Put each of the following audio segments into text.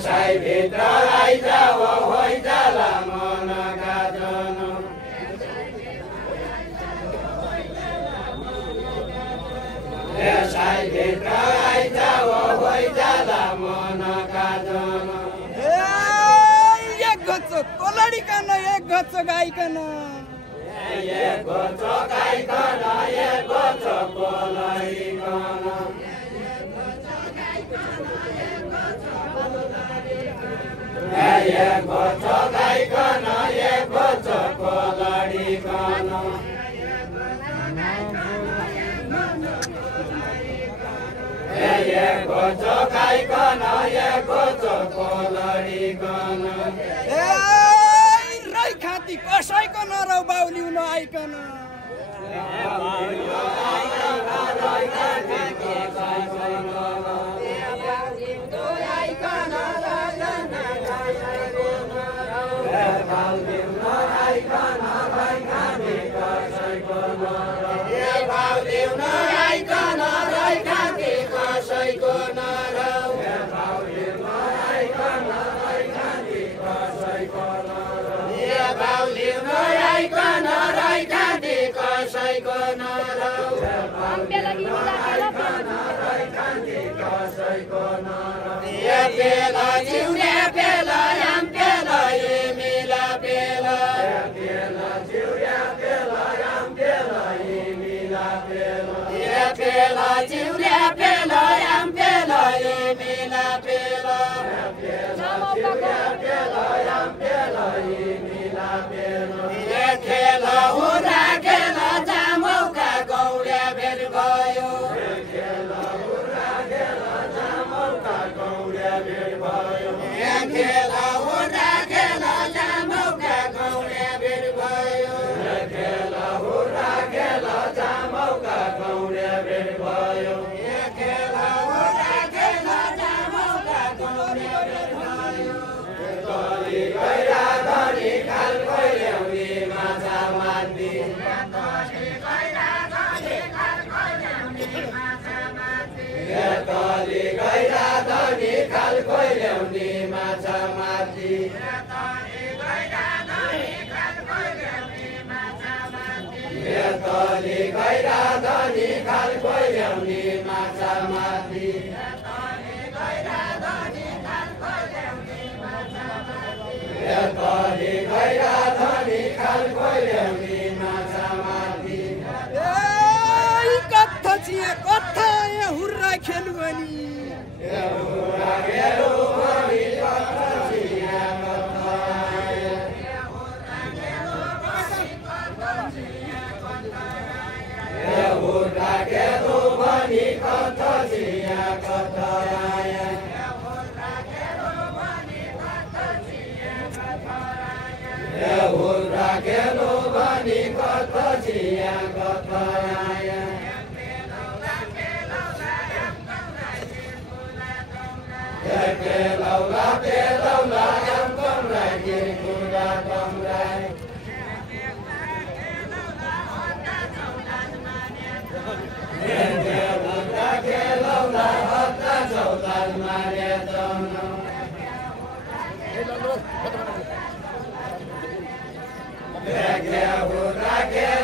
यसै भित्र आइजाऊ होइजाला मनका जन यसै भित्र आइजाऊ होइजाला मनका जन एक गच्छ कोलडिकन एक गच्छ गाइकन एक गच्छ गाइकन एक गच्छ कोलडिकन एक गच्छ गाइकन एक गच्छ कोलडिकन एक गच्छ गाइकन एक गच्छ कोलडिकन राई खाती कसैको नरौ बाउली हुन आइकन Pela jiunya pela yang pela mila pela pela jiunya pela yang pela mila pela pela jiunya pela yang pela mila pela pela jiunya pela yang pela mila pela khela hura khela jamauka Gowda भेट भयो khela hura khela jamauka Gowda भेट भयो खेला हुरा खेला जामौका गौडा भेट भयो खेला हुरा खेला जामौका गौडा भेट भयो खेला हुरा खेला जामौका गौडा भेट भयो कली गैरा धनी खाल कोइल्याउने माछा मार्दी कली गैरा धनी खाल कोइल्याउने माछा मार्दी कली गैरा धनी खाल कोइल्याउने माछा मार्दी कली गैरा धनी खाल कोइल्याउने माछा मार्दी कली गैरा धनी खाल कोइल्याउने माछा मार्दी कली गैरा धनी खाल कोइल्याउने माछा मार्दी कली गैरा धनी खाल कोइल्याउने माछा मार्दी कथा छिए कथा हुर्रा खेलु अनि हुर्रा खेलु अनि कथा छिए कथा हुर्रा खेलु अनि कथा छिए कथा हुर्रा खेलु अनि कथा छिए कथा हुर्रा खेलु अनि कथा छिए कथा Laula laula yang komrai kiri kuda komrai laula hotta chautan mare tono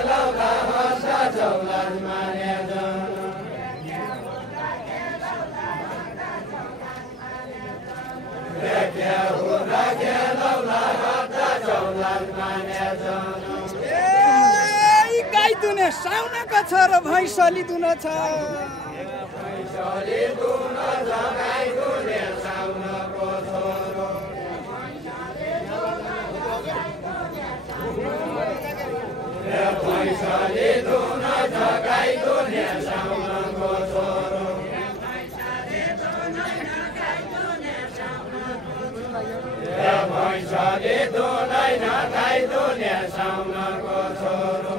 laula hotta chautan mare tono गाई दुने साउनाको छ र भैँसली दुन छ भैँसली दुन छ गाई दुने साउनाको छोरो भैँसली दुन छ गाई दुने साउनाको छोरो भैँसले दुदैन गाई दुने साउनाको छोरो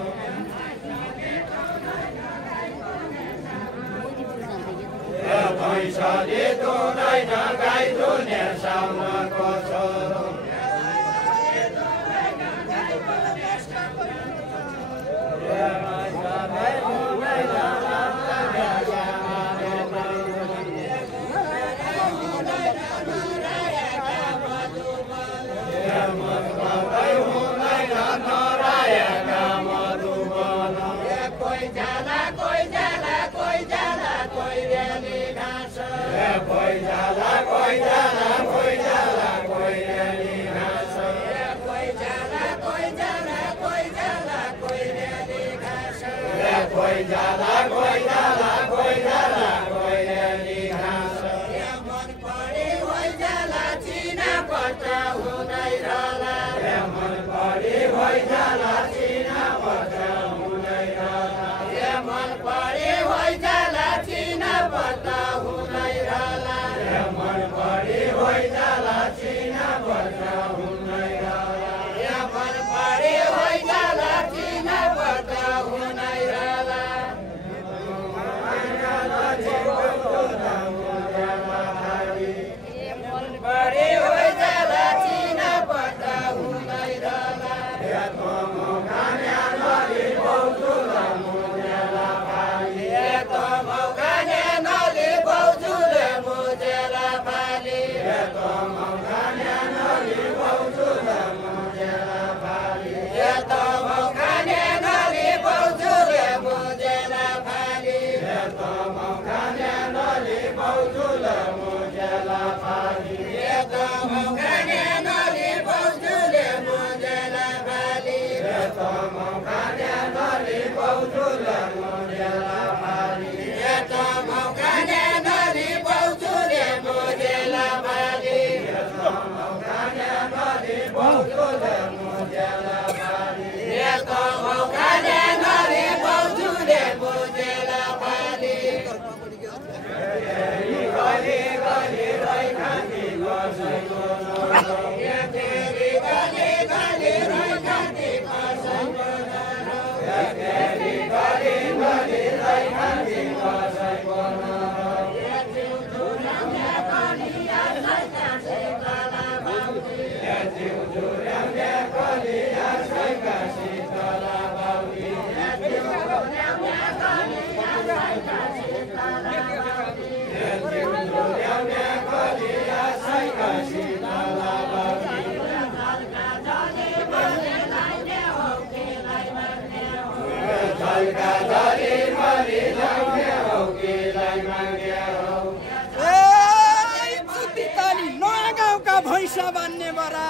भैँसले दुदैन गाई दुने साउनाको छोरो कोही जाला कोही जाला कोही जाला कोहीले घाँस मन पढी होइ जाला चिना पत्ता हुँदै रहला मन पढी होइ जाला चिना पत्ता हुँदै रहला मन पढी होइ जाला चिना पत्ता हुँदै रहला मन पढी होइ जाला चिना पत्ता हुँदै रहला मन पढी होइ जाला चिना पत्ता हुँदै रहला पढी होइ जाला चिना पत्ता हुँदै रहला भैंसा बान्ने बरा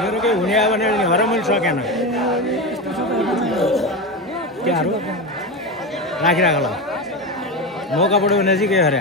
मेरो केही हुने आयो भने हराउनु सकेन त्यहाँहरू राखिराख ल मौका पऱ्यो भने चाहिँ के हरे